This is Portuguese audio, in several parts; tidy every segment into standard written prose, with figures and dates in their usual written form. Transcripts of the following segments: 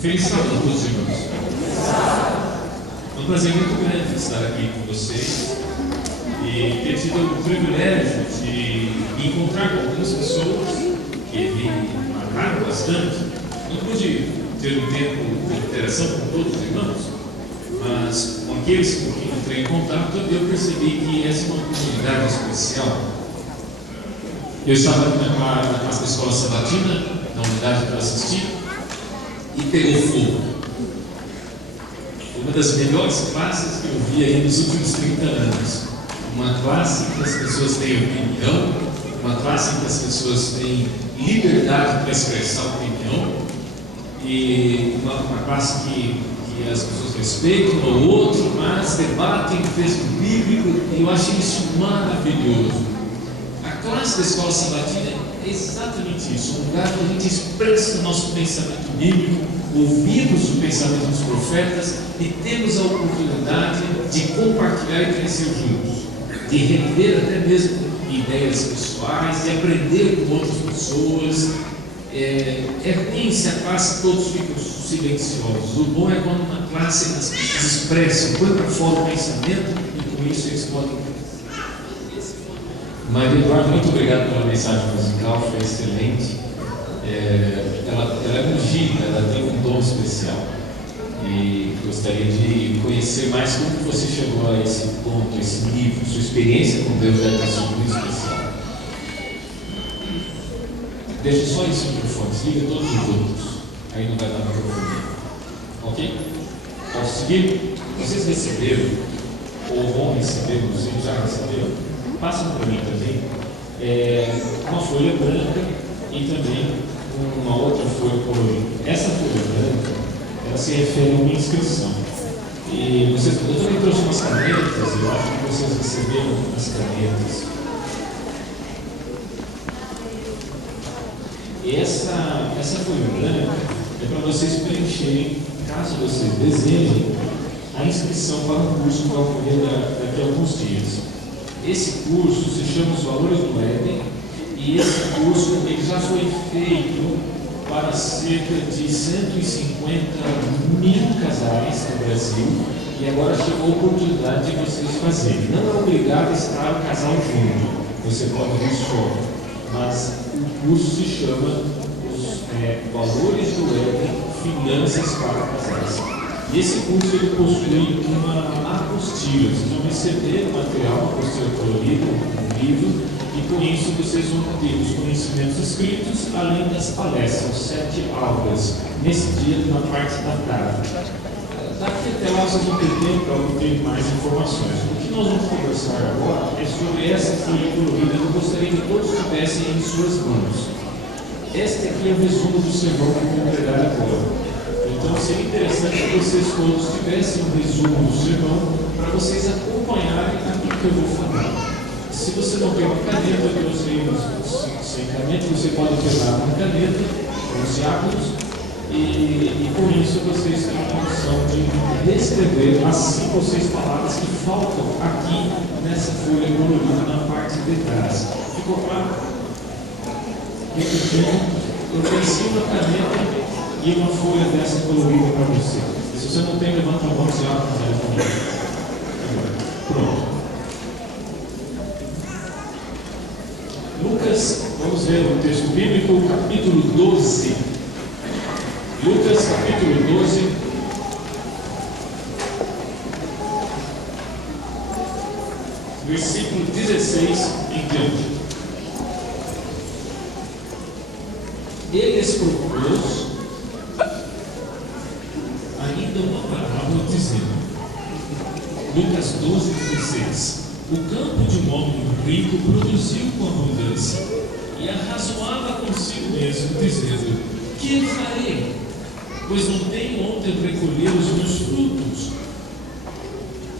Feliz sábado a todos, irmãos. É um prazer muito grande estar aqui com vocês e ter tido o privilégio de encontrar com algumas pessoas que me marcaram bastante. Não pude ter um tempo de interação com todos os irmãos, mas com aqueles com quem entrei em contato, eu percebi que essa é uma comunidade especial. Eu estava na casa da escola sabatina, na unidade que eu assisti, e pegou fogo. Uma das melhores classes que eu vi aí nos últimos 30 anos. Uma classe em que as pessoas têm opinião, uma classe em que as pessoas têm liberdade para expressar opinião, e uma classe que as pessoas respeitam o outro, mas debatem o texto bíblico, e eu achei isso maravilhoso. A classe da escola sabatina é exatamente isso, um lugar que a gente expressa o nosso pensamento bíblico, ouvimos o pensamento dos profetas e temos a oportunidade de compartilhar e crescer juntos, de rever até mesmo ideias pessoais, de aprender com outras pessoas. É ruim se a classe todos ficam silenciosos. O bom é quando uma classe as pessoas expressam, põe para fora o pensamento e com isso eles podem crescer. Maria Eduardo, muito obrigado pela mensagem musical, foi excelente. Ela é ungida, ela tem um dom especial e gostaria de conhecer mais como você chegou a esse ponto, esse nível, sua experiência com Deus deve ter sido muito especial. Deixa só esse microfone, liga todos os outros, aí não vai dar microfone, ok? Posso seguir? Vocês receberam, ou vão receber, não sei, já receberam? Passam para mim também uma folha branca e também uma outra folha colorida. Essa folha branca, ela se refere a uma inscrição. E eu também trouxe umas canetas, eu acho que vocês receberam as canetas. E essa folha branca é para vocês preencherem, caso vocês desejem, a inscrição para o curso que vai ocorrer daqui a alguns dias. Esse curso se chama Os Valores do Éden, e esse curso ele já foi feito para cerca de 150 mil casais no Brasil, e agora chegou a oportunidade de vocês fazerem. Não é obrigado a estar o casal junto, você pode vir só, mas o curso se chama Os Valores do Éden, Finanças para Casais. E esse curso ele possui uma apostila, vocês vão receber o material, uma apostila colorida, um livro, e com isso vocês vão ter os conhecimentos escritos, além das palestras, 7 aulas, nesse dia, na parte da tarde. Daqui até lá vocês vão ter tempo para obter mais informações. O que nós vamos conversar agora é sobre essa folha colorida que eu gostaria que todos tivessem em suas mãos. Este aqui é o resumo do sermão que eu vou pregar agora. Então seria interessante que vocês todos tivessem um resumo do sermão para vocês acompanharem aquilo que eu vou falar. Se você não tem uma caneta, eu trouxe sem caneta, você pode pegar uma caneta, os diáconos, e com isso vocês têm a condição de reescrever as 5 ou 6 palavras que faltam aqui nessa folha colorida na parte de trás. Ficou claro? Repetindo, eu tenho uma caneta e uma folha dessa colorida para você. Se você não tem, levanta a mão e já pronto. Lucas, vamos ver o texto bíblico, capítulo 12. Lucas, capítulo 12. Versículo 16 em diante. Eles propôs ainda uma parábola dizendo, Lucas 12, 16: o campo de um homem rico produziu com abundância, e arrazoava consigo mesmo, dizendo, que farei? Pois não tenho onde recolher os meus frutos.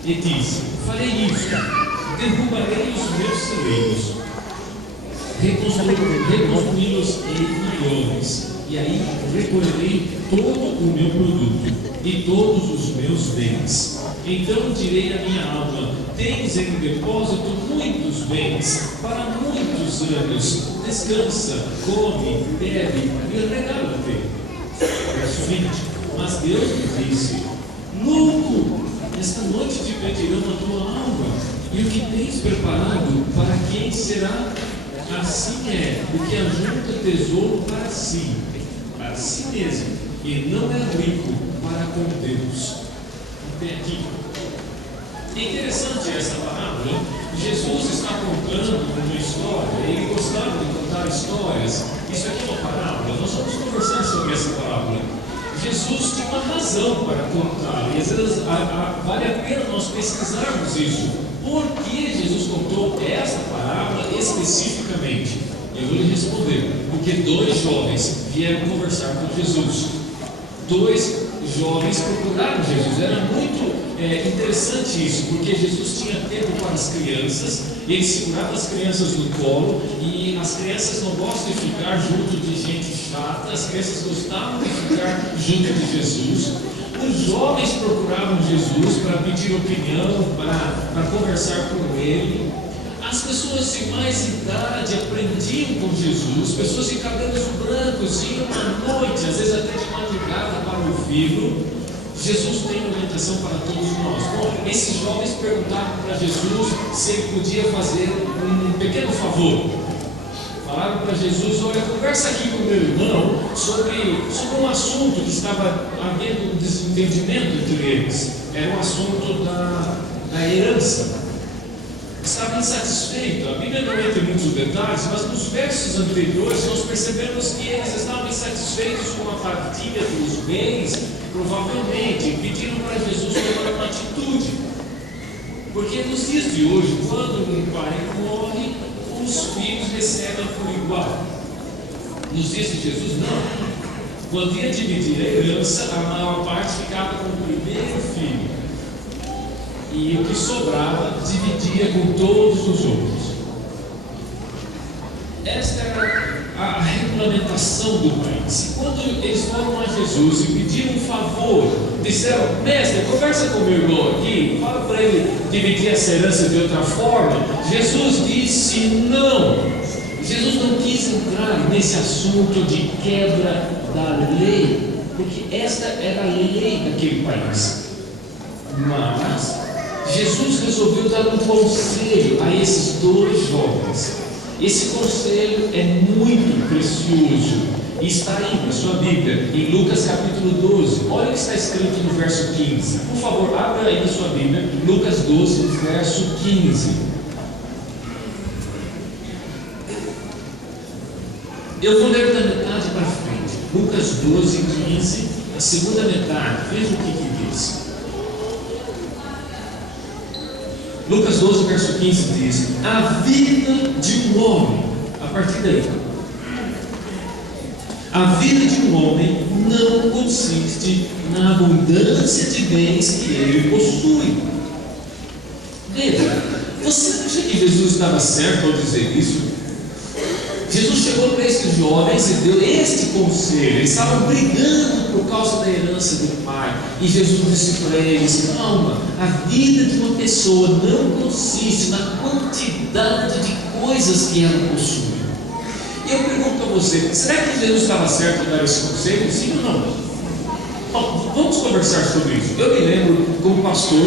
E disse, farei isto, derrubarei os meus celeiros, reconstruí-los em maiores, e aí recolherei todo o meu produto e todos os meus bens. Então direi à minha alma, tens em depósito muitos bens para muitos anos, descansa, come, bebe e regala-te. Verso 20: Mas Deus lhe disse: louco, esta noite te pedirão a tua alma, e o que tens preparado, para quem será? Assim é o que ajunta tesouro para si mesmo, e não é rico para com Deus. Até aqui. É interessante essa parábola. Jesus está contando uma história, ele gostava de contar histórias. Isso aqui é uma parábola, nós vamos conversar sobre essa parábola. Jesus tinha uma razão para contar, e às vezes vale a pena nós pesquisarmos isso. Por que Jesus contou essa parábola especificamente? Eu vou lhe responder. Porque 2 jovens vieram conversar com Jesus. 2 jovens procuraram Jesus. Era muito interessante isso, porque Jesus tinha tempo para as crianças, ele segurava as crianças no colo, e as crianças não gostam de ficar junto de gente chata, as crianças gostavam de ficar junto de Jesus. Os jovens procuravam Jesus para pedir opinião, para conversar com ele. As pessoas de mais idade aprendiam com Jesus, pessoas de cabelos brancos iam à noite, às vezes até de madrugada, para ouvi-lo. Jesus tem orientação para todos nós. Bom, esses jovens perguntaram para Jesus se ele podia fazer um pequeno favor. Falaram para Jesus: olha, conversa aqui com meu irmão sobre um assunto que estava havendo um desentendimento entre eles. Era um assunto da herança. Estava insatisfeito. A Bíblia não entra em muitos detalhes, mas nos versos anteriores nós percebemos que eles estavam insatisfeitos com a partilha dos bens, provavelmente pediram para Jesus tomar uma atitude. Porque nos dias de hoje, quando um pai morre, os filhos recebem por igual. Nos dias de Jesus, não. Quando ia dividir a herança, a maior parte ficava com o primeiro filho, e o que sobrava dividia com todos os outros. Esta era a regulamentação do país. Quando eles foram a Jesus e pediram um favor, disseram: mestre, conversa com meu irmão aqui, fala para ele dividir essa herança de outra forma. Jesus disse não. Jesus não quis entrar nesse assunto de quebra da lei, porque esta era a lei daquele país. Mas Jesus resolveu dar um conselho a esses 2 jovens. Esse conselho é muito precioso e está aí na sua Bíblia, em Lucas capítulo 12. Olha o que está escrito no verso 15. Por favor, abra aí na sua Bíblia, Lucas 12, verso 15. Eu vou ler da metade para frente. Lucas 12, 15, a segunda metade. Veja o que diz. Lucas 12, verso 15 diz: a vida de um homem, a partir daí, a vida de um homem não consiste na abundância de bens que ele possui. Veja, você acha que Jesus estava certo ao dizer isso? Jesus chegou para esses jovens e deu este conselho. Eles estavam brigando por causa da herança do pai, e Jesus disse para eles: calma, a vida de uma pessoa não consiste na quantidade de coisas que ela possui. E eu pergunto a você: será que Jesus estava certo ao dar esse conselho? Sim ou não? Bom, vamos conversar sobre isso. Eu me lembro, como pastor,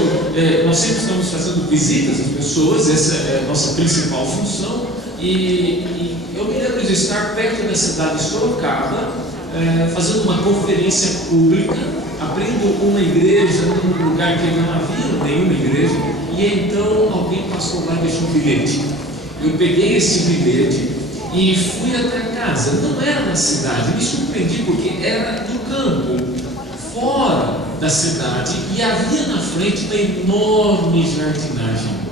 nós sempre estamos fazendo visitas às pessoas, essa é a nossa principal função. E eu me lembro de estar perto da cidade de Sorocaba, fazendo uma conferência pública, abrindo uma igreja num lugar que não havia nenhuma igreja, e então alguém passou lá e deixou um bilhete. Eu peguei esse bilhete e fui até a casa. Não era na cidade, me surpreendi porque era no campo, fora da cidade, e havia na frente uma enorme jardinagem.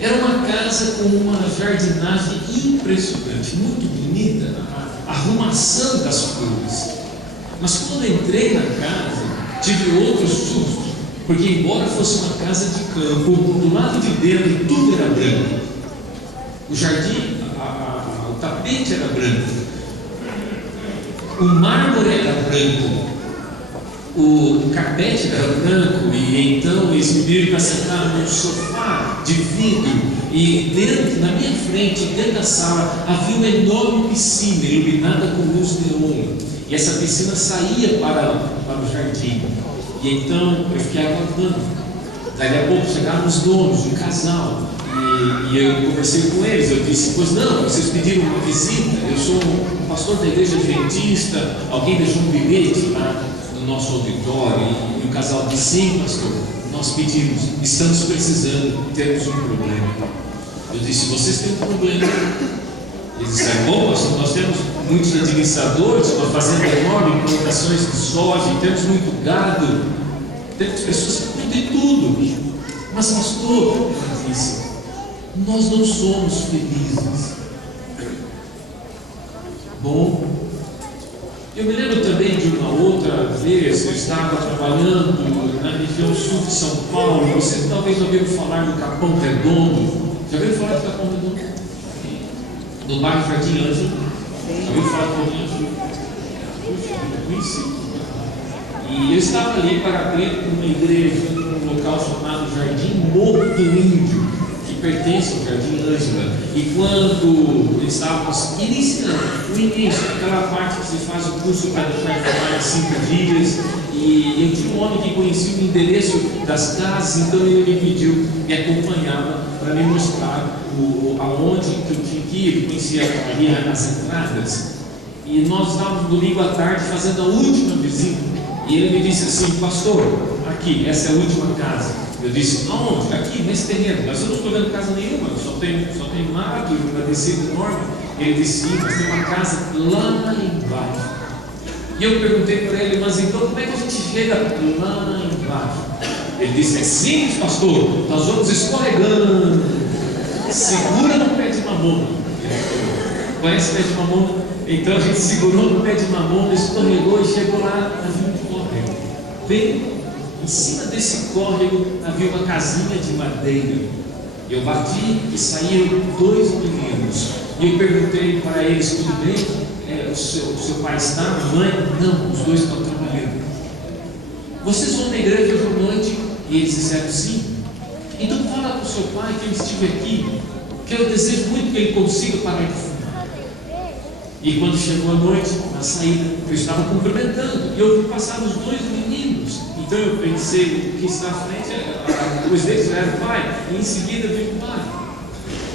Era uma casa com uma jardinagem impressionante, muito bonita, a arrumação das flores. Mas quando entrei na casa, tive outro susto, porque embora fosse uma casa de campo, do lado de dentro tudo era branco. O jardim, o tapete era branco, o mármore era branco, o carpete era branco, e então eles me viram para sentar num sofá de vidro, e dentro, na minha frente, dentro da sala, havia uma enorme piscina iluminada com luz neon, e essa piscina saía para o jardim. E então eu fiquei aguardando. Daí a pouco chegaram os donos, um casal, e eu conversei com eles. Eu disse: pois não, vocês pediram uma visita, eu sou um pastor da igreja adventista, alguém deixou um bilhete lá no nosso auditório. E o casal disse: sim, pastor, nós pedimos, estamos precisando, temos um problema. Eu disse: vocês têm um problema? Eles disseram: bom, pastor, nós temos muitos administradores, uma fazenda enorme, plantações de soja, temos muito gado, temos pessoas que cuidam de tudo. Mas, pastor, ela disse, nós não somos felizes. Bom, eu me lembro também de uma outra vez, eu estava trabalhando na região sul de São Paulo. Vocês talvez ouviram falar do Capão Redondo. Já ouviram falar do Capão Redondo? No bairro Jardim Ângelo. Já ouviram falar do Jardim Ângelo? Puxa, eu conheci. E eu estava ali para abrir uma igreja num local chamado Jardim Morro do Índio, que pertence ao Jardim Ângela. E quando estávamos iniciando o início, aquela parte que se faz o curso para deixar de formar em 5 dias, e eu tinha um homem que conhecia o endereço das casas, então ele me pediu, me acompanhava para me mostrar aonde que eu tinha que ir. Ele conhecia ali as entradas. E nós estávamos no domingo à tarde fazendo a última visita. E ele me disse assim: pastor, aqui, essa é a última casa. Eu disse: aonde? Aqui, nesse terreno. Mas eu não estou vendo casa nenhuma, só tem mato e uma descida enorme. Ele disse: sim, mas tem uma casa lá embaixo. E eu perguntei para ele: mas então como é que a gente chega lá embaixo? Ele disse: é simples, pastor, nós vamos escorregando. Segura no pé de mamona. Conhece o pé de mamona? Então a gente segurou no pé de mamona, escorregou e chegou lá, havia um córrego. Bem em cima desse córrego havia uma casinha de madeira. Eu bati e saíram 2 meninos. E eu perguntei para eles: tudo bem? O seu pai está? A mãe? Não, os 2 estão trabalhando. Vocês vão na igreja hoje à noite? E eles disseram: sim. Então fala para o seu pai que eu estive aqui, que eu desejo muito que ele consiga parar de fumar. E quando chegou a noite, na saída, eu estava cumprimentando, e eu vi passar os 2 meninos. Então eu pensei que está à frente, depois deles era o pai, e em seguida veio o pai.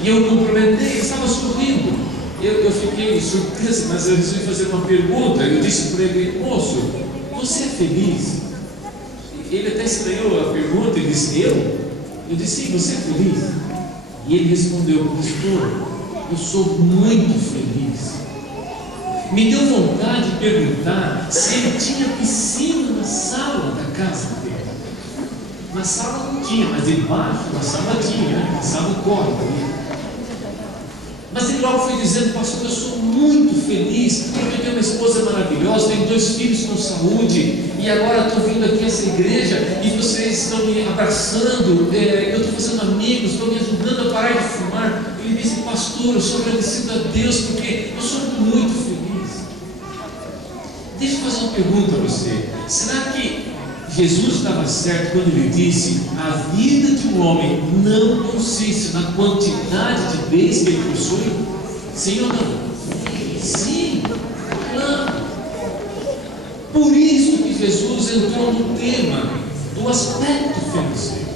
E eu cumprimentei, ele estava sorrindo. Eu fiquei surpreso, mas eu resolvi fazer uma pergunta. Eu disse para ele: moço, você é feliz? Ele até estranhou a pergunta e disse: eu? Eu disse: sim, você é feliz? E ele respondeu: pastor, eu sou muito feliz. Me deu vontade de perguntar se ele tinha piscina na sala da casa dele. Na sala não tinha, mas embaixo na sala tinha, né? Na sala corre. Mas ele logo foi dizendo: pastor, eu sou muito feliz, porque eu tenho uma esposa maravilhosa, tenho 2 filhos com saúde, e agora estou vindo aqui a essa igreja, e vocês estão me abraçando, eu estou fazendo amigos, estão me ajudando a parar de fumar. Ele disse: pastor, eu sou agradecido a Deus, porque eu sou muito feliz. Deixa eu fazer uma pergunta a você: será que Jesus estava certo quando ele disse: a vida de um homem não consiste na quantidade de bens que ele possui? Sim ou não? Sim, claro. Por isso que Jesus entrou no tema do aspecto financeiro.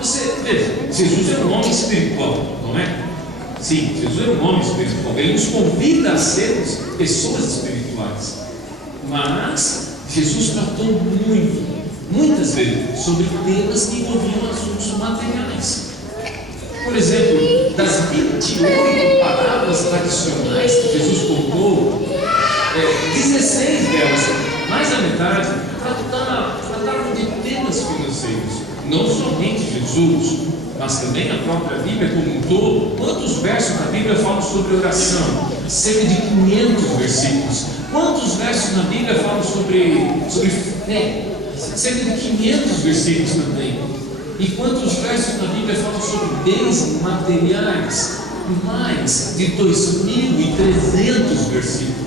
Você veja, Jesus era um homem espiritual, não é? Sim, Jesus era um homem espiritual. Ele nos convida a sermos pessoas espirituais. Mas Jesus tratou muitas vezes sobre temas que envolviam assuntos materiais. Por exemplo, das 28 parábolas tradicionais que Jesus contou, 16 delas, mais da metade, tratavam de temas financeiros. Não somente Jesus, mas também a própria Bíblia como um todo. Quantos versos na Bíblia falam sobre oração? Cerca de 500 versículos. Quantos versos na Bíblia falam sobre fé? Cerca de 500 versículos também. E quantos versos na Bíblia falam sobre bens materiais? Mais de 2.300 versículos.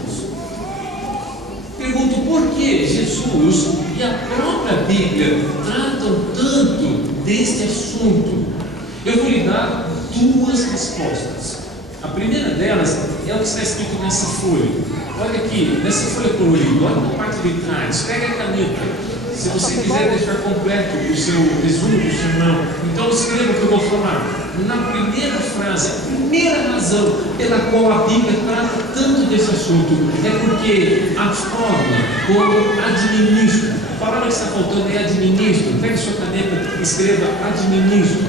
Pergunto: por que Jesus e a própria Bíblia tratam tanto deste assunto? Eu vou lhe dar 2 respostas. A primeira delas é o que está escrito nessa folha. Olha aqui, nessa folha colorida, olha na parte de trás, pega a caneta. Se você quiser deixar completo o seu resumo do sermão, então escreva o que eu vou falar. Na primeira frase, a primeira razão pela qual a Bíblia trata tanto desse assunto é porque a forma como administro, a palavra que está faltando é administro. Pegue sua caneta e escreva administro.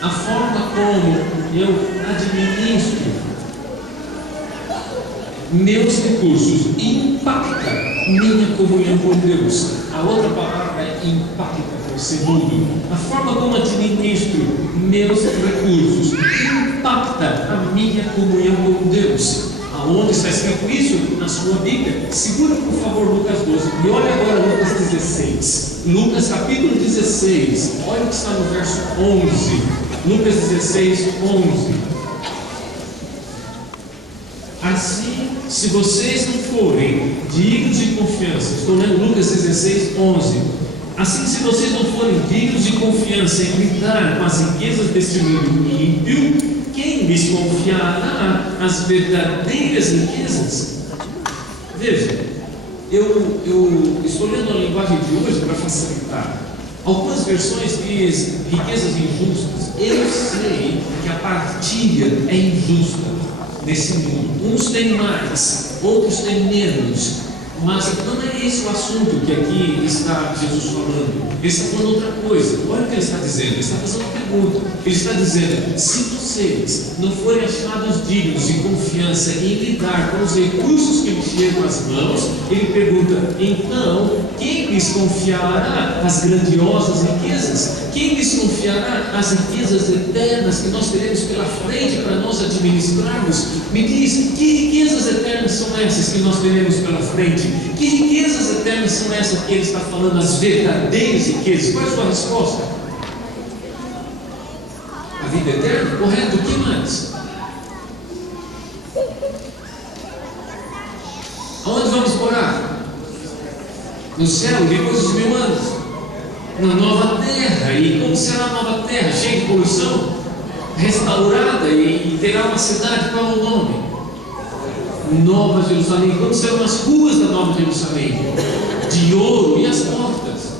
A forma como eu administro meus recursos impacta minha comunhão com Deus. A outra palavra é impacta, é o segundo. A forma como administro meus recursos impacta a minha comunhão com Deus. Aonde está escrito isso? Na sua Bíblia. Segura, por favor, Lucas 12. E olha agora Lucas 16. Lucas capítulo 16. Olha o que está no verso 11. Lucas 16, 11. Assim, se vocês não forem dignos de confiança, estou lendo Lucas 16, 11. Assim, se vocês não forem dignos de confiança em lidar com as riquezas deste mundo ímpio, quem lhes confiará as verdadeiras riquezas? Veja, eu estou lendo a linguagem de hoje para facilitar. Algumas versões diz riquezas injustas. Eu sei que a partilha é injusta nesse mundo. Uns têm mais, outros têm menos. Mas não é esse o assunto que aqui está Jesus falando. Ele está falando outra coisa. Olha o que ele está dizendo. Ele está fazendo uma pergunta. Ele está dizendo: se vocês não forem achados dignos de confiança em lidar com os recursos que lhes chegam às mãos, ele pergunta: então, quem lhes confiará as grandiosas riquezas? Quem lhes confiará as riquezas eternas que nós teremos pela frente para nós administrarmos? Me diz, que riquezas eternas são essas que nós teremos pela frente? Que riquezas eternas são essas que ele está falando, as verdadeiras riquezas? Qual é a sua resposta? A vida eterna? Correto, o que mais? Aonde vamos morar? No céu, depois dos 1000 anos. Na nova terra. E como será a nova terra? Cheia de poluição? Restaurada e terá uma cidade, qual é o nome? Nova Jerusalém. Como serão as ruas da Nova Jerusalém? De ouro, e as portas?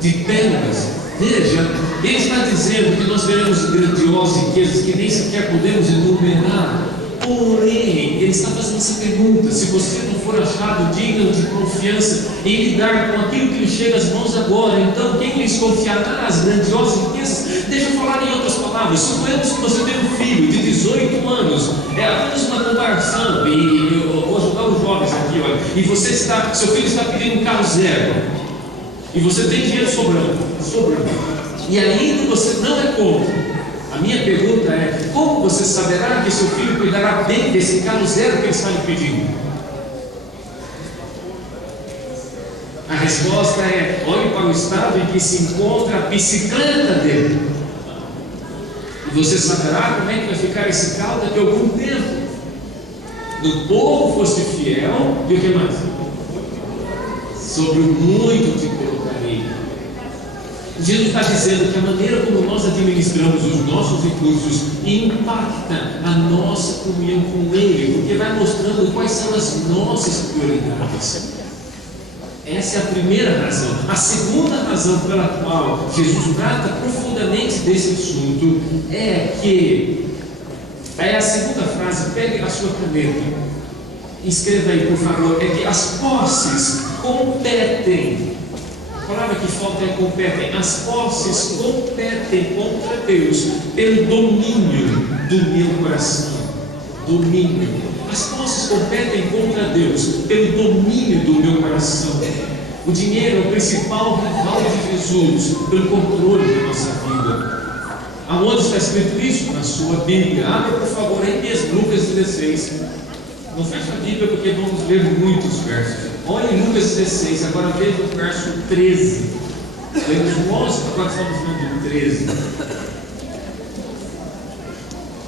De pérolas. Veja, ele está dizendo que nós veremos grandiosas riquezas que nem sequer podemos enumerar. Porém, ele está fazendo essa pergunta: se você não for achado digno de confiança em lidar com aquilo que lhe chega às mãos agora, então quem lhes confiará as grandiosas riquezas? Deixa eu falar em outras palavras. Suponhamos que você tem um filho de 18 anos, é apenas uma comparação, e eu vou ajudar os jovens aqui, olha, e seu filho está pedindo um carro zero, e você tem dinheiro sobrando, e ainda você não é contra. A minha pergunta é: como você saberá que seu filho cuidará bem desse carro zero que ele está lhe pedindo? A resposta é: olhe para o estado em que se encontra a bicicleta dele, e você saberá como é que vai ficar esse carro daqui a algum tempo. No pouco foste fiel, e o que mais? Sobre o muito te colocarei. Jesus está dizendo que a maneira como nós administramos os nossos recursos impacta a nossa comunhão com Ele, porque vai mostrando quais são as nossas prioridades. Essa é a primeira razão. A segunda razão pela qual Jesus trata profundamente desse assunto é que, é a segunda frase, pegue a sua caneta, escreva aí por favor, é que as posses competem. A palavra que falta é competem. As posses competem contra Deus pelo domínio do meu coração. Domínio. As posses competem contra Deus pelo domínio do meu coração. O dinheiro é o principal rival de Jesus pelo controle da nossa vida. Aonde está escrito isso? Na sua Bíblia. Abra por favor aí mesmo, Lucas 16. Não fecha a Bíblia porque vamos ler muitos versos. Olha em Lucas 16, agora veja o verso 13. Lemos o 11, agora estamos lendo o 13.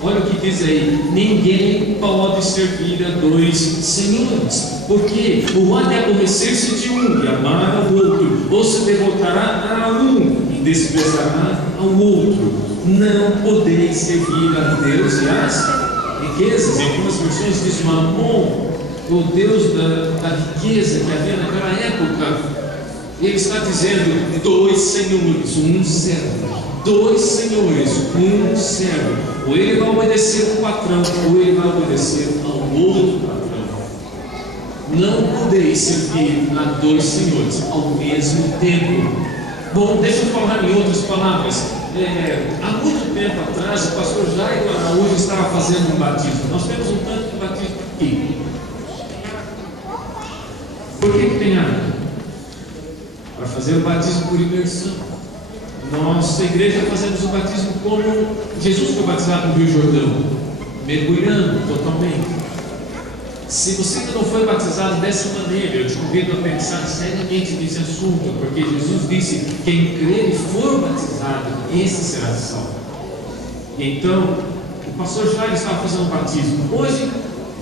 Olha o que diz aí: ninguém pode servir a dois senhores, porque ou há de aborrecer-se de um e amar ao outro, ou se devotará a um e desprezará ao outro. Não podeis servir a Deus e às riquezas. Em algumas versões diz mamon. o Deus da riqueza que havia naquela época. Ele está dizendo: dois senhores, um servo. Dois senhores, um servo. Ou ele vai obedecer ao patrão, ou ele vai obedecer ao outro patrão. Não podeis servir a dois senhores ao mesmo tempo. Bom, deixa eu falar em outras palavras. Há muito tempo atrás, o pastor Jairo Araújo estava fazendo um batismo. Nós temos um tanto de batismo aqui. Por que tem água? Para fazer o batismo por imersão. Nossa igreja fazemos o batismo como Jesus foi batizado no Rio Jordão, mergulhando totalmente. Se você ainda não foi batizado dessa maneira, eu te convido a pensar seriamente nesse assunto, porque Jesus disse: quem crer e for batizado, esse será salvo. Então, o pastor Jair estava fazendo o batismo. Hoje,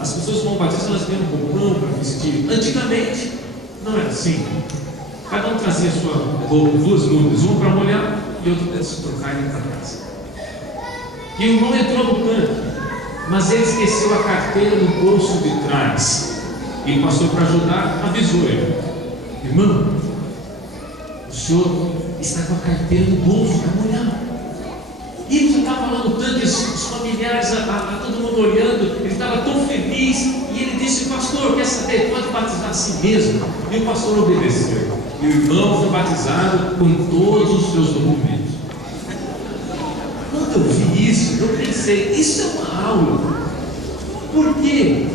as pessoas vão batizar, elas ganham um pão para vestir. Antigamente, não era assim. Cada um trazia sua roupa, duas nuvens, uma para molhar e outra para se trocar e ir para casa. E o irmão entrou no tanque, mas ele esqueceu a carteira no bolso de trás. E o pastor, para ajudar, avisou ele: irmão, o senhor está com a carteira no bolso, vai molhar. E ele já estava lá no tanque, os familiares, todo mundo olhando, ele estava tão feliz. E ele disse: pastor, quer saber, pode batizar a si mesmo. E o pastor obedeceu. E o irmão foi batizado com todos os seus documentos. Quando eu vi isso, eu pensei: isso é uma aula. Por quê?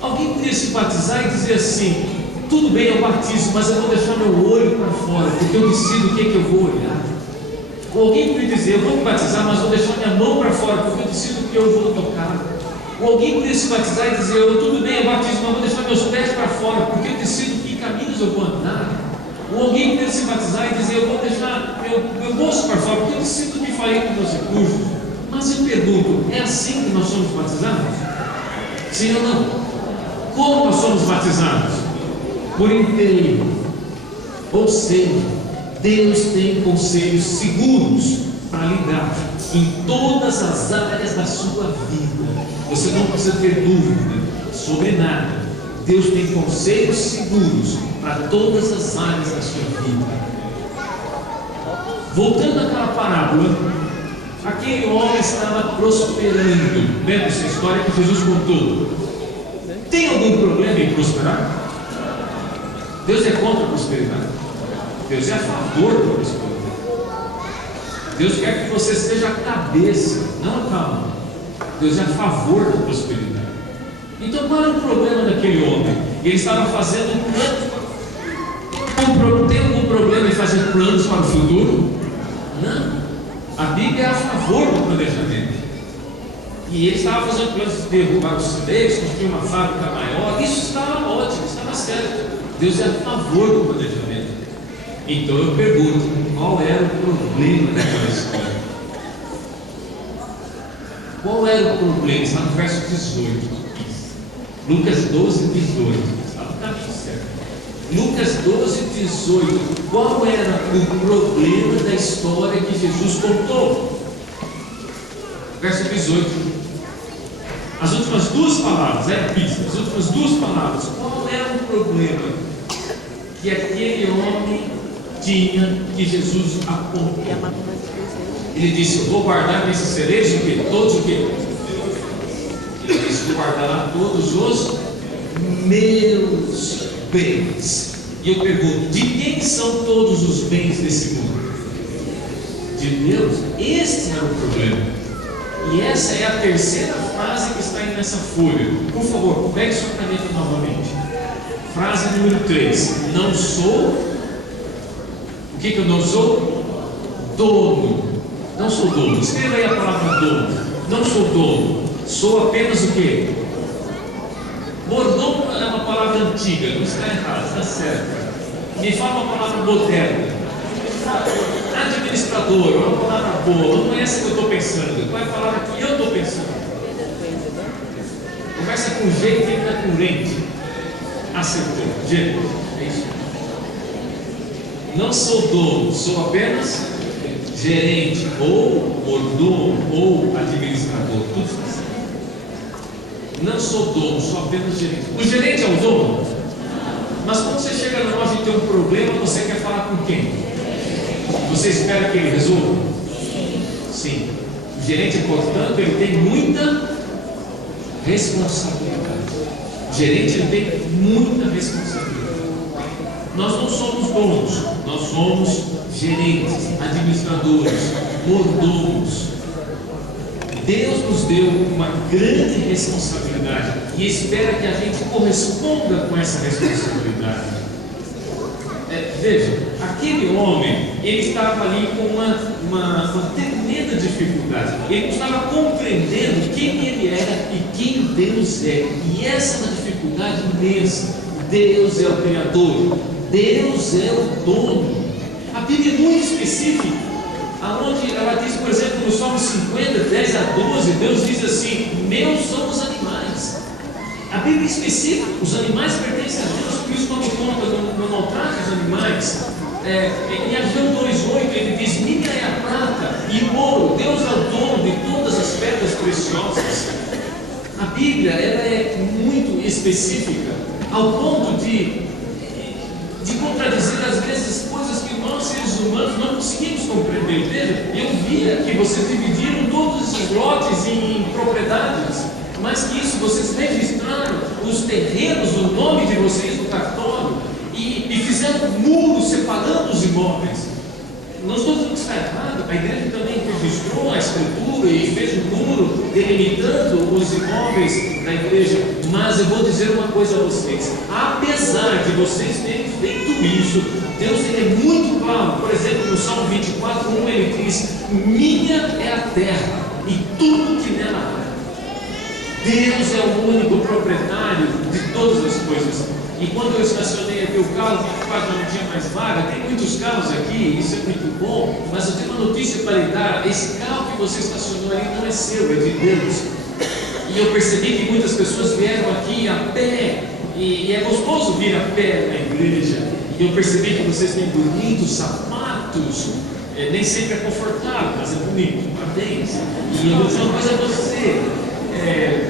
Alguém podia se batizar e dizer assim: tudo bem, eu batizo, mas eu vou deixar meu olho para fora, porque eu decido o que eu vou olhar. Ou alguém podia dizer: eu vou me batizar, mas vou deixar minha mão para fora, porque eu decido o que eu vou tocar. Ou alguém podia se batizar e dizer: tudo bem, eu batizo, mas vou deixar meus pés para fora, porque eu decido que caminhos eu vou andar. Ou alguém podia se batizar e dizer: eu vou deixar meu bolso para fora, porque eu decido o que farei com meus recursos. Mas eu pergunto: é assim que nós somos batizados? Sim ou não? Como nós somos batizados? Por inteiro. Ou seja, Deus tem conselhos seguros para lhe dar em todas as áreas da sua vida. Você não precisa ter dúvida sobre nada. Deus tem conselhos seguros para todas as áreas da sua vida. Voltando àquela parábola, aquele homem estava prosperando. Lembra essa história que Jesus contou? Tem algum problema em prosperar? Deus é contra a prosperidade? Deus é a favor da prosperidade. Deus quer que você seja a cabeça, não a cauda. Deus é a favor da prosperidade. Então, qual era o problema daquele homem? Ele estava fazendo um plano. Tem algum problema em fazer planos para o futuro? Não. A Bíblia é a favor do planejamento. E ele estava fazendo planos de derrubar os celeiros, construir uma fábrica maior. Isso estava ótimo, estava certo. Deus é a favor do planejamento. Então eu pergunto: qual era o problema daquela história? Qual era o problema? Está no verso 18. Lucas 12, 18. Está no caminho certo. Lucas 12, 18. Qual era o problema da história que Jesus contou? Verso 18. As últimas duas palavras, as últimas duas palavras. Qual era o problema que aquele homem tinha, que Jesus apontou? Ele disse: eu vou guardar nesses celeiros o quê? Todos o quê? Ele disse: vou guardar lá todos os meus bens. E eu pergunto: de quem são todos os bens desse mundo? De Deus. Este era o problema. E essa é a terceira frase que está aí nessa folha. Por favor, pegue sua caneta novamente. Frase número 3. Não sou. O que eu não sou? Dono. Não sou dono. Escreva aí a palavra dono. Não sou dono. Sou apenas o quê? Mordomo é uma palavra antiga. Não está errado, está certo. Me fala uma palavra moderna. Administrador, é uma palavra boa. Não é essa que eu estou pensando. Qual é a palavra que eu estou pensando? Começa com G e termina com rente. Acertou. G. É isso. Não sou dono, sou apenas gerente, ou mordomo, ou administrador. Tudo está certo. não sou dono, sou apenas gerente. O gerente é o dono? Mas quando você chega na loja e tem um problema, você quer falar com quem? Você espera que ele resolva? Sim. O gerente, portanto, ele tem muita responsabilidade. O gerente, ele tem muita responsabilidade. Nós não somos donos, nós somos gerentes, administradores, mordomos. Deus nos deu uma grande responsabilidade e espera que a gente corresponda com essa responsabilidade. Veja, aquele homem, ele estava ali com uma tremenda dificuldade. Ele não estava compreendendo quem ele era e quem Deus é. E essa é uma dificuldade imensa. Deus é o Criador, Deus é o dono. A Bíblia é muito específica, aonde ela diz, por exemplo, no Salmo 50, 10 a 12, Deus diz assim: meus são os animais. A Bíblia é específica, os animais pertencem a Deus, por isso quando conta no maltrato dos animais, em Ageu 2,8 ele diz: minha é a prata e o ouro, Deus é o dono de todas as pedras preciosas. A Bíblia, ela é muito específica, ao ponto de contradizer às vezes coisas que nós seres humanos não conseguimos compreender. Veja, eu via que vocês dividiram todos esses lotes em propriedades, mas que isso vocês registraram os terrenos, o nome de vocês no cartório e fizeram muros separando os imóveis. Não estou dizendo que está errado, a igreja também registrou a escritura e fez um muro delimitando os imóveis da igreja, mas eu vou dizer uma coisa a vocês: apesar de vocês terem feito isso, Deus ele é muito claro. Por exemplo, no Salmo 24:1 ele diz: minha é a terra e tudo que nela há. Deus é o único proprietário de todas as coisas. E quando eu estacionei aqui o carro, quase não tinha mais vaga. Tem muitos carros aqui, isso é muito bom, mas eu tenho uma notícia para lhe dar: esse carro que você estacionou ali não é seu, é de Deus. E eu percebi que muitas pessoas vieram aqui a pé, e é gostoso vir a pé na igreja. E eu percebi que vocês têm bonitos sapatos, nem sempre é confortável, mas é bonito, parabéns. E eu vou dizer uma coisa a você: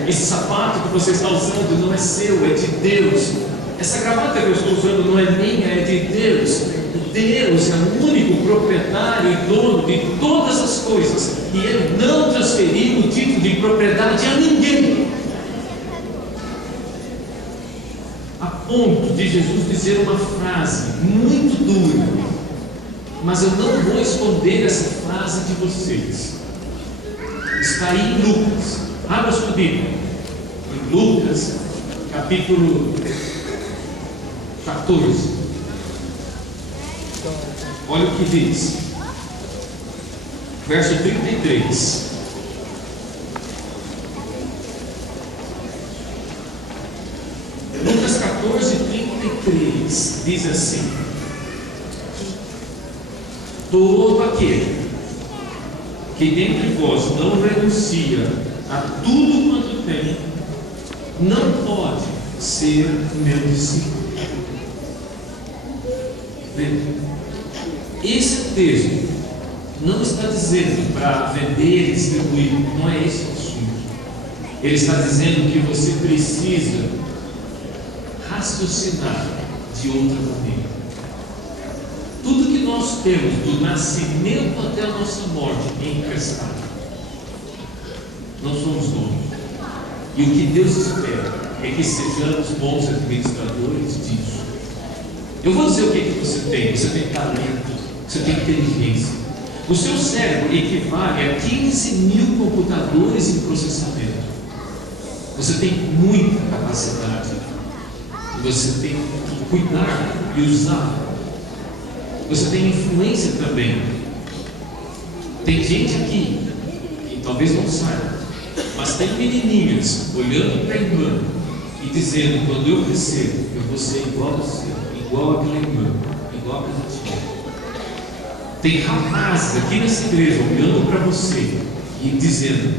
esse sapato que você está usando não é seu, é de Deus. Essa gravata que eu estou usando não é minha, é de Deus. Deus é o único proprietário e dono de todas as coisas, e Ele não transferiu o título de propriedade a ninguém, a ponto de Jesus dizer uma frase muito dura, mas eu não vou esconder essa frase de vocês. Está aí em Lucas. Abra sua Bíblia em Lucas capítulo 14. Olha o que diz, verso 33. Lucas 14, 33 diz assim: todo aquele que dentre vós não renuncia a tudo quanto tem, não pode ser meu discípulo. Veja, esse texto não está dizendo para vender e distribuir, não é esse o assunto. Ele está dizendo que você precisa raciocinar de outra maneira. Tudo que nós temos, do nascimento até a nossa morte, é emprestado. Não somos donos. E o que Deus espera é que sejamos bons administradores disso. Eu vou dizer o que você tem. Você tem talento, você tem inteligência. O seu cérebro equivale a 15 mil computadores em processamento. Você tem muita capacidade. Você tem que cuidar e usar. Você tem influência também. Tem gente aqui que talvez não saiba, mas tem menininhas olhando para a irmã e dizendo: quando eu crescer, eu vou ser igual a você, igual àquela irmã, igual àquela tia. Tem rapazes aqui nessa igreja olhando para você e dizendo,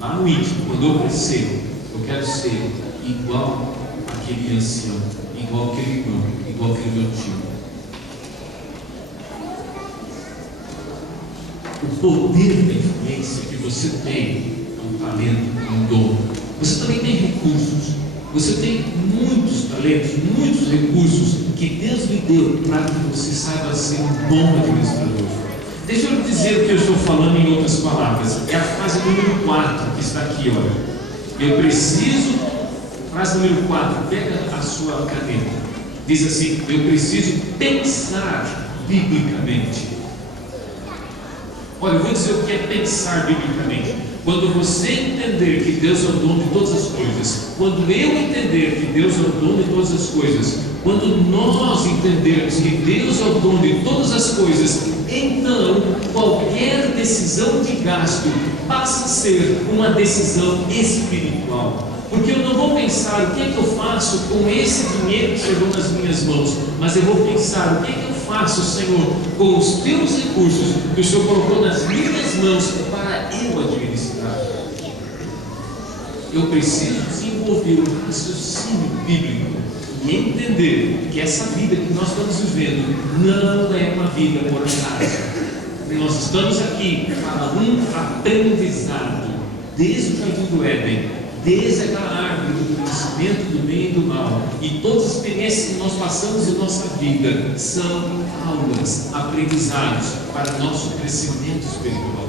lá no íntimo: quando eu crescer, eu quero ser igual àquele ancião, igual àquele irmão, igual àquele meu tio. O poder da influência que você tem é um talento, é um dom. Você também tem recursos. Você tem muitos talentos, muitos recursos que Deus lhe deu para que você saiba ser um bom administrador. Deixa eu lhe dizer o que eu estou falando em outras palavras. É a frase número 4 que está aqui, olha. Eu preciso, frase número 4, pega a sua caneta. Diz assim: eu preciso pensar biblicamente. Olha, eu vou dizer o que é pensar biblicamente. Quando você entender que Deus é o dono de todas as coisas, quando eu entender que Deus é o dono de todas as coisas, quando nós entendermos que Deus é o dono de todas as coisas, então qualquer decisão de gasto passa a ser uma decisão espiritual. Porque eu não vou pensar o que é que eu faço com esse dinheiro que chegou nas minhas mãos, mas eu vou pensar o que é que eu faço, Senhor, com os teus recursos que o Senhor colocou nas minhas mãos para eu administrar. Eu preciso desenvolver um raciocínio bíblico e entender que essa vida que nós estamos vivendo não é uma vida por acaso. Nós estamos aqui para um aprendizado, desde o jardim do Éden, desde aquela árvore do conhecimento do bem e do mal, e todas as experiências que nós passamos em nossa vida são aulas, aprendizados para nosso crescimento espiritual.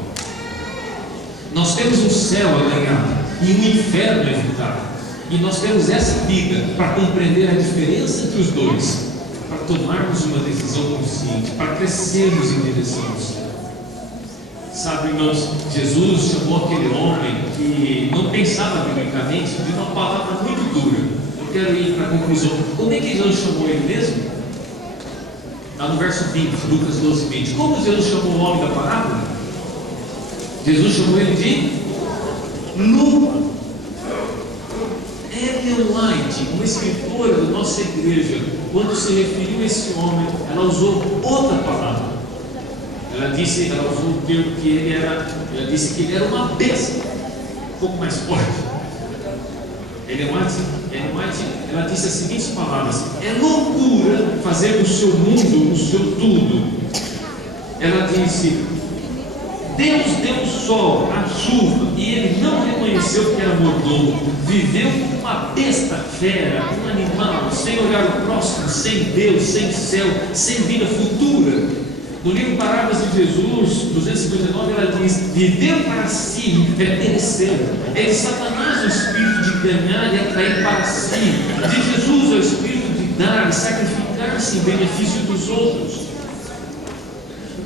Nós temos um céu a ganhar e um inferno a evitar, e nós temos essa vida para compreender a diferença entre os dois, para tomarmos uma decisão consciente, para crescermos em direção ao céu. Sabe, irmãos, Jesus chamou aquele homem que não pensava biblicamente de uma palavra muito dura. Eu quero ir para a conclusão. Como é que Jesus chamou ele mesmo? Está no verso 20, Lucas 12, 20. Como Jesus chamou o homem da parábola? Jesus chamou ele de louco. Ellen White, uma escritora da nossa igreja, quando se referiu a esse homem, ela usou outra palavra. Ela usou o termo que ele era, ela disse que ele era uma besta, um pouco mais forte. Ellen White, ela disse as seguintes palavras: é loucura fazer do seu mundo o seu tudo. Ela disse: Deus deu o sol, a chuva, e ele não reconheceu que era mordomo. Viveu como uma besta fera, um animal, sem olhar o próximo, sem Deus, sem céu, sem vida futura. No livro Parábolas de Jesus, 259, ela diz: viveu para si, pereceu. É de Satanás o espírito de ganhar e atrair para si. De Jesus é o espírito de dar e sacrificar-se em benefício dos outros.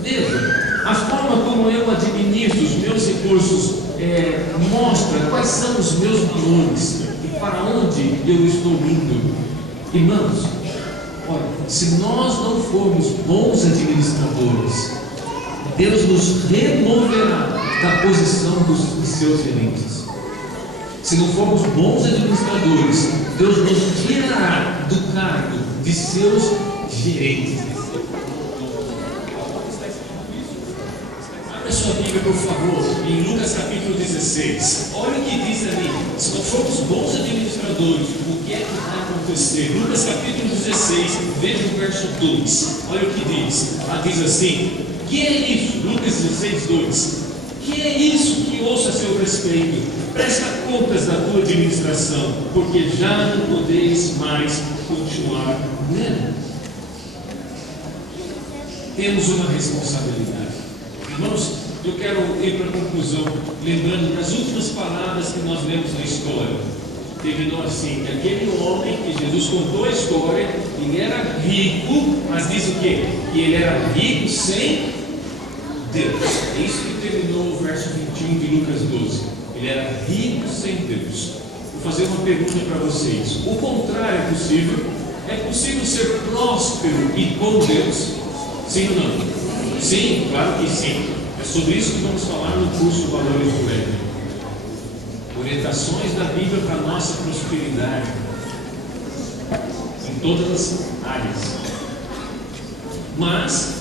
Veja, a forma como eu administro os meus recursos mostra quais são os meus valores e para onde eu estou indo. Irmãos, olha, se nós não formos bons administradores, Deus nos removerá da posição dos seus gerentes. Se não formos bons administradores, Deus nos tirará do cargo de seus gerentes. Abra sua Bíblia, por favor, em Lucas capítulo 16. Olha o que diz ali. Se não formos bons administradores, o que é que vai acontecer? Lucas capítulo 16, veja o verso 2. Olha o que diz. Ela diz assim: que é isso? Lucas 16, 2. Que é isso que ouço a seu respeito? Presta contas da tua administração, porque já não podeis mais continuar nela. Temos uma responsabilidade. Irmãos, eu quero ir para a conclusão, lembrando das últimas palavras que nós lemos na história. Terminou assim: aquele homem que Jesus contou a história, ele era rico, mas diz o quê? Que ele era rico sem Deus. É isso que terminou o verso 21 de Lucas 12. Ele era rico sem Deus. Vou fazer uma pergunta para vocês: o contrário é possível? É possível ser próspero e com Deus? Sim ou não? Sim, claro que sim. É sobre isso que vamos falar no curso Valores do Éden. Orientações da Bíblia para a nossa prosperidade em todas as áreas. Mas,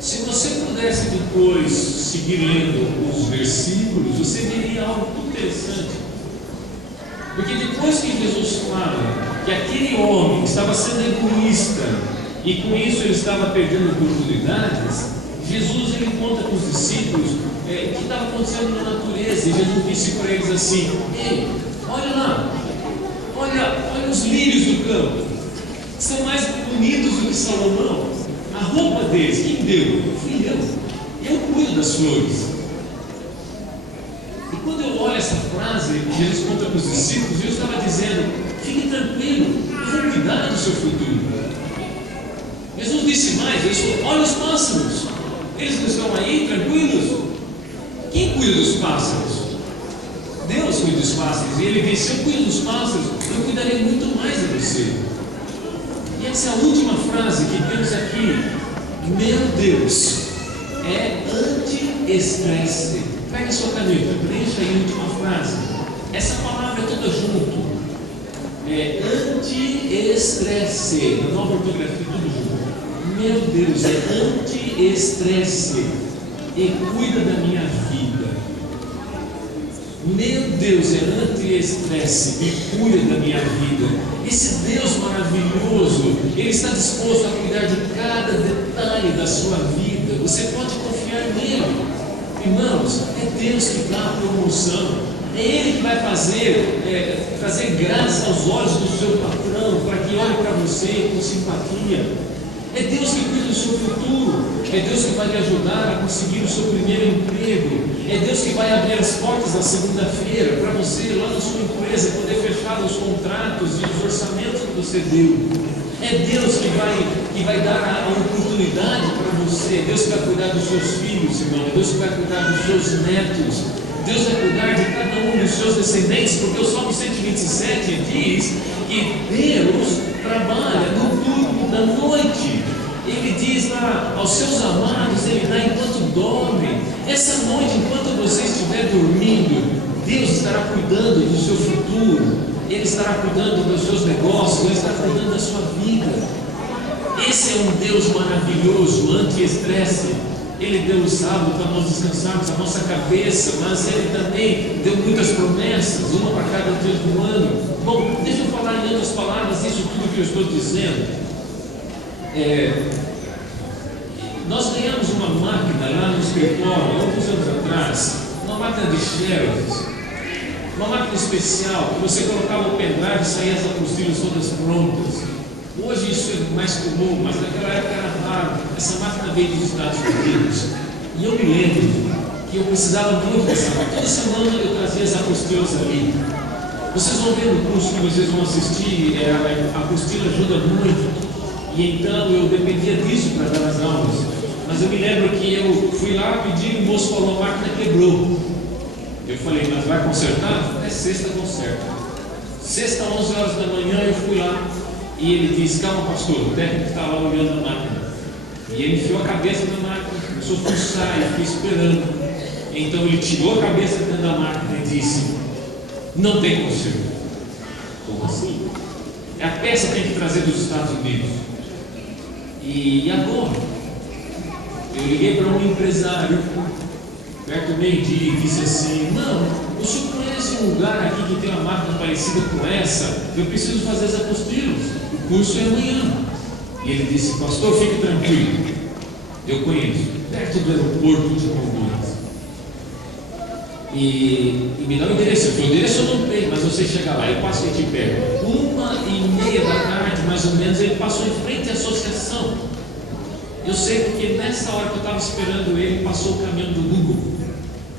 se você pudesse depois seguir lendo os versículos, você veria algo muito interessante. Porque depois que Jesus fala que aquele homem estava sendo egoísta, e com isso ele estava perdendo oportunidades, Jesus ele conta com os discípulos o que estava acontecendo na natureza, e Jesus disse para eles assim: ei, olha lá, olha os lírios do campo, são mais bonitos do que Salomão. A roupa deles, quem deu? Fui eu cuido das flores. E quando eu olho essa frase que Jesus conta para os discípulos, Jesus estava dizendo: fique tranquilo, eu vou cuidar do seu futuro. Jesus disse mais, ele falou: olha os pássaros, eles não estão aí tranquilos? Quem cuida dos pássaros? Deus cuida dos pássaros. E ele disse: eu cuido dos pássaros, eu cuidarei muito mais de você. E essa é a última frase que temos aqui. Meu Deus é anti-estresse. Pega a sua caneta, preencha aí a última frase. Essa palavra é toda junto. É anti-estresse. Na nova ortografia, tudo junto. Meu Deus é anti-estresse e cuida da minha vida. Meu Deus é anti-estresse e cuida da minha vida. Esse Deus maravilhoso, Ele está disposto a cuidar de cada detalhe da sua vida. Você pode confiar nele. Irmãos, é Deus que dá a promoção. É Ele que vai fazer graça aos olhos do seu patrão, para que olhe para você com simpatia. É Deus que cuida do seu futuro. É Deus que vai lhe ajudar a conseguir o seu primeiro emprego. É Deus que vai abrir as portas na segunda-feira para você, lá na sua empresa, poder fechar os contratos e os orçamentos que você deu. É Deus que vai dar a oportunidade para você. É Deus que vai cuidar dos seus filhos, irmão. É Deus que vai cuidar dos seus netos. Deus vai cuidar de cada um dos seus descendentes, porque o Salmo 127 diz que Deus trabalha no turno da noite. Ele diz lá aos seus amados, Ele dá enquanto dorme. Essa noite, enquanto você estiver dormindo, Deus estará cuidando do seu futuro. Ele estará cuidando dos seus negócios. Ele estará cuidando da sua vida. Esse é um Deus maravilhoso, anti-estresse. Ele deu o sábado para nós descansarmos a nossa cabeça, mas Ele também deu muitas promessas, uma para cada dia do ano. Bom, deixa eu falar em outras palavras isso tudo que eu estou dizendo. Nós ganhamos uma máquina lá no escritório, alguns anos atrás, uma máquina de Xerox, uma máquina especial, que você colocava o pendrive e saía as apostilas todas prontas. Hoje isso é mais comum, mas naquela época era raro. Essa máquina veio dos Estados Unidos, e eu me lembro que eu precisava muito dessa máquina. Toda semana eu trazia as apostilas ali. Vocês vão ver no curso que vocês vão assistir, a apostila ajuda muito. E então eu dependia disso para dar as aulas. Mas eu me lembro que eu fui lá pedir, o moço falou: a máquina quebrou. Eu falei: mas vai consertar? É sexta, conserta. Sexta, 11 horas da manhã, eu fui lá. E ele disse: calma, pastor, o técnico está lá olhando a máquina. E ele enfiou a cabeça na máquina, começou a fuçar, e fiquei esperando. Então ele tirou a cabeça dentro da máquina e disse: não tem conserto. Como assim? A peça tem que trazer dos Estados Unidos. E agora? Eu liguei para um empresário perto do meio-dia e disse assim: não, o senhor conhece um lugar aqui que tem uma máquina parecida com essa? Eu preciso fazer as apostilas, o curso é amanhã. E ele disse: pastor, fique tranquilo, eu conheço, perto do aeroporto de Congonhas. E me dá o endereço. O endereço eu não tenho, mas você chega lá, eu passo e te pego. 1h30 da tarde, mais ou menos, ele passou em frente à associação. Eu sei porque nessa hora que eu estava esperando ele, passou o caminhão do Google.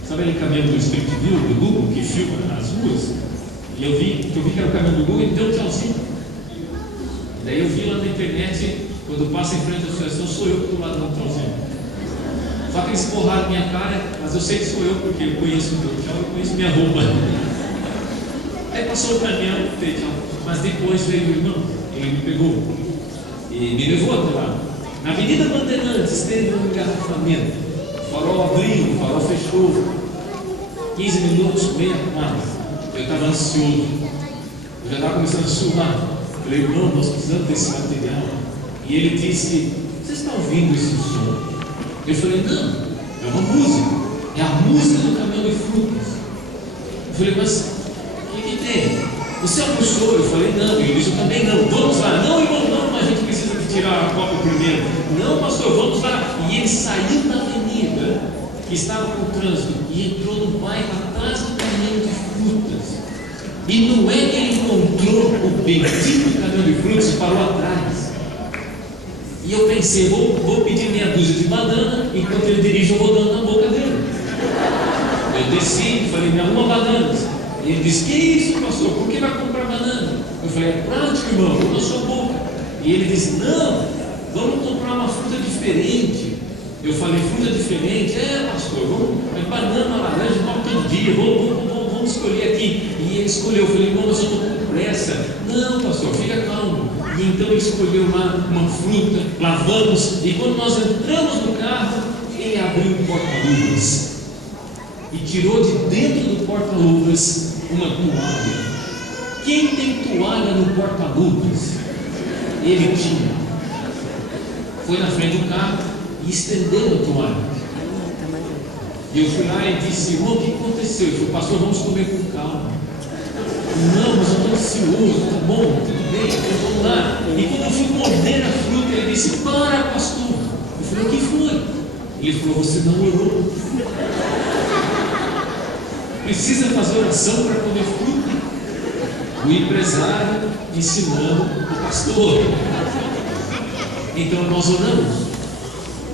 Sabe aquele caminhão do Street View, do Google, que filma as ruas? E eu vi que era o caminhão do Google e me deu um tchauzinho. Daí eu vi lá na internet, quando passa em frente à associação, sou eu que estou lá dando um tchauzinho. Só que eles borraram minha cara, mas eu sei que sou eu, porque eu conheço o meu tchau, eu conheço minha roupa. Aí passou o caminhão, fez tchau. Mas depois veio o irmão, ele me pegou e me levou até lá. Na Avenida Bandeirantes teve um engarrafamento. O farol abriu, o farol fechou. 15 minutos, meia quadra. Eu estava ansioso. Eu já estava começando a suar. Falei: irmão, nós precisamos desse material. E ele disse: você está ouvindo esse som? Eu falei: não, é uma música. É a música do caminhão de frutas. Eu falei: mas o que tem? Você é o pastor? Eu falei: não. Ele disse: eu também não. Vamos lá. Não, irmão, não, mas a gente precisa de tirar a copa primeiro. não, pastor, vamos lá. E ele saiu da avenida, que estava com trânsito, e entrou no bairro atrás do caminhão de frutas. E não é que ele encontrou o bendito caminhão de frutas e parou atrás. E eu pensei, vou pedir meia dúzia de banana, enquanto ele dirige, eu vou dando na boca dele. Eu desci, falei, me arruma bananas. E ele disse, que isso, pastor, por que vai comprar banana? Eu falei, é prático, irmão, eu sou boca. E ele disse, não, vamos comprar uma fruta diferente. Eu falei, fruta diferente? É, pastor, vamos, banana, laranja, vamos todo dia, vamos escolher aqui. E ele escolheu, eu falei, irmão, mas eu estou com pressa. Não, pastor, fica calmo. E então ele escolheu uma fruta, lavamos, e quando nós entramos no carro, ele abriu o porta-luvas e tirou de dentro do porta-luvas uma toalha. Quem tem toalha no porta-luvas? Ele tinha. Foi na frente do carro e estendeu a toalha. E eu fui lá e disse, irmão, o que aconteceu? Ele falou, pastor, vamos comer com calma. Não, mas eu estou ansioso, tá bom, tudo bem, então vamos lá. E quando eu fui morder a fruta, ele disse, para, pastor. Eu falei, o que foi? Ele falou, você não orou. Precisa fazer oração para comer fruta? O empresário ensinando o pastor. Então nós oramos.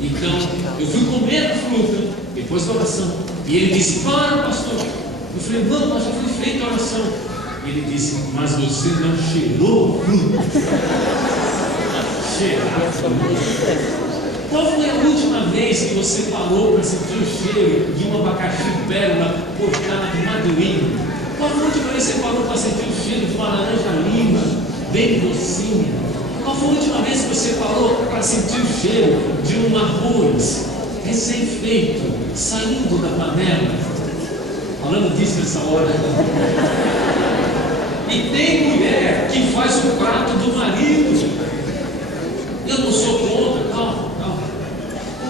Então eu fui comer a fruta, depois da oração. E ele disse, para, pastor. Eu falei, não, mas já foi feita a oração. Ele disse, mas você não cheirou fruta. Cheirar fruta. Qual foi a última vez que você parou para sentir o cheiro de um abacaxi pérola cortado de madurinho? Qual foi a última vez que você parou para sentir o cheiro de uma laranja lima, bem docinha? Qual foi a última vez que você parou para sentir o cheiro de um arroz recém-feito, saindo da panela? Falando disso nessa hora. E tem mulher que faz o prato do marido. Eu não sou contra, calma.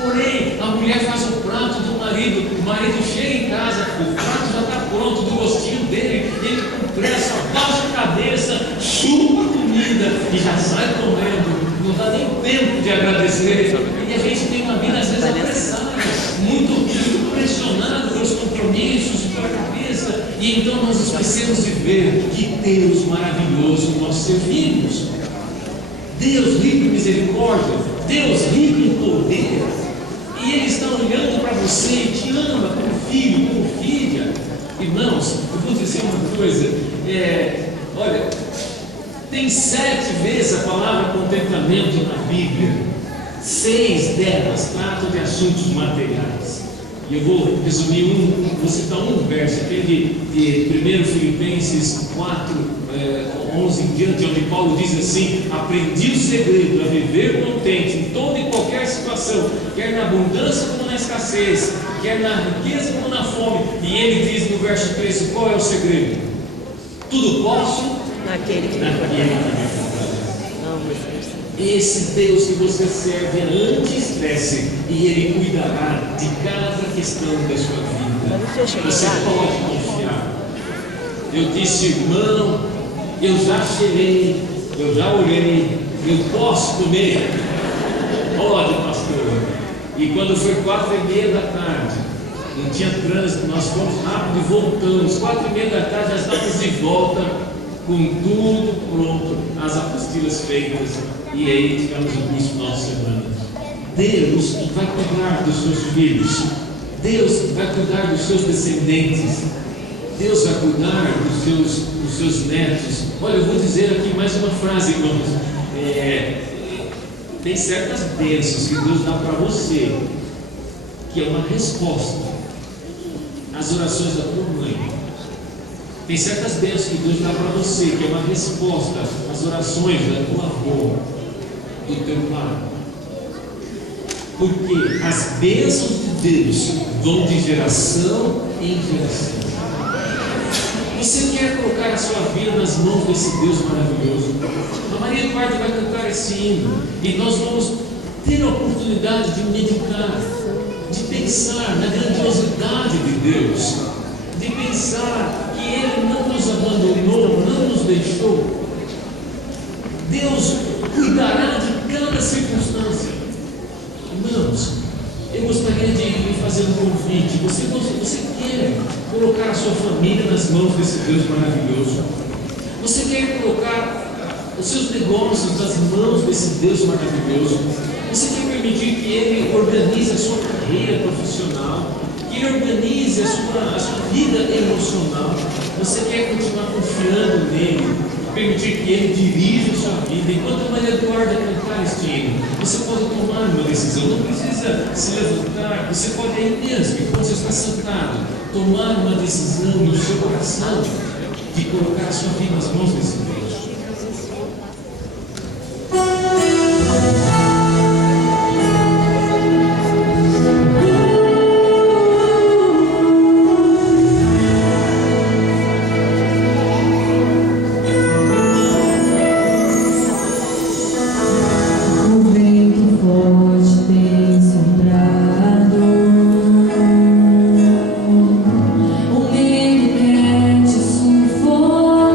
Porém, a mulher faz o prato do marido. O marido chega em casa, o prato já está pronto, do gostinho dele. Ele com pressa, baixa a cabeça, chupa a comida e já sai comendo. Não dá nem tempo de agradecer. E a gente tem uma vida às vezes apressada, muito pressionado pelos compromissos, pela cabeça. E então nós esquecemos de ver que Deus maravilhoso nós servimos. Deus rico em misericórdia, Deus rico em poder, e Ele está olhando para você e te ama como filho, como filha. Irmãos, eu vou dizer uma coisa, olha, tem 7 vezes a palavra contentamento na Bíblia, 6 delas tratam de assuntos materiais. E eu vou resumir vou citar um verso, aquele de 1 Filipenses 4, 11 em diante, onde Paulo diz assim: aprendi o segredo a viver contente em toda e qualquer situação, quer na abundância como na escassez, quer na riqueza como na fome. E ele diz no verso 13, qual é o segredo? Tudo posso naquele que me fortalece. Esse Deus que você serve antes desce, e Ele cuidará de cada questão da sua vida. Você pode confiar. Eu disse, irmão, eu já cheirei, eu já olhei, eu posso comer. Pode, pastor. E quando foi 4:30 da tarde, não tinha trânsito, nós fomos rápido e voltamos. 4:30 da tarde já estávamos de volta, com tudo pronto, as apostilas feitas. E aí tivemos o curso final de semana. Deus vai cuidar dos seus filhos. Deus vai cuidar dos seus descendentes. Deus vai cuidar dos seus netos. Olha, eu vou dizer aqui mais uma frase, irmãos. Tem certas bênçãos que Deus dá para você, que é uma resposta às orações da tua mãe. Tem certas bênçãos que Deus dá para você, que é uma resposta às orações da tua avó, do teu pai. Porque as bênçãos de Deus vão de geração em geração. Você quer colocar a sua vida nas mãos desse Deus maravilhoso? A Maria Eduarda vai cantar esse hino, e nós vamos ter a oportunidade de meditar, de pensar na grandiosidade de Deus, de pensar que Ele não nos abandonou, não nos deixou. Deus cuidará de cada circunstância. fazer um convite. Você quer colocar a sua família nas mãos desse Deus maravilhoso? Você quer colocar os seus negócios nas mãos desse Deus maravilhoso? Você quer permitir que Ele organize a sua carreira profissional, que Ele organize a sua vida emocional? Você quer continuar confiando nele, permitir que Ele dirija a sua vida? Enquanto a Maria Eduarda cantar este hino, você pode tomar uma decisão, não precisa se levantar, você pode aí mesmo, enquanto você está sentado, tomar uma decisão no seu coração de colocar a sua vida nas mãos desse Deus. O medo quer te sufocar.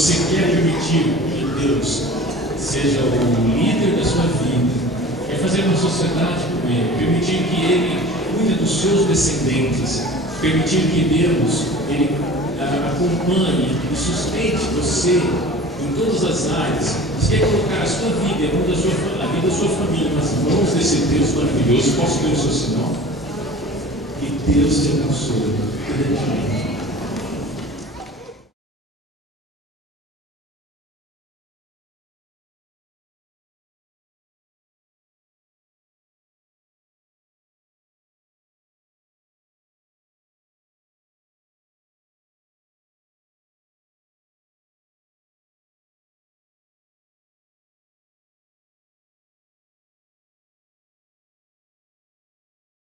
Você quer permitir que Deus seja o líder da sua vida? Quer fazer uma sociedade com Ele? Permitir que Ele cuide dos seus descendentes? Permitir que Deus Ele acompanhe e sustente você em todas as áreas? Você quer colocar a sua vida, a vida da sua família nas mãos desse Deus maravilhoso? Posso ver o seu sinal? Que Deus te abençoe grandemente.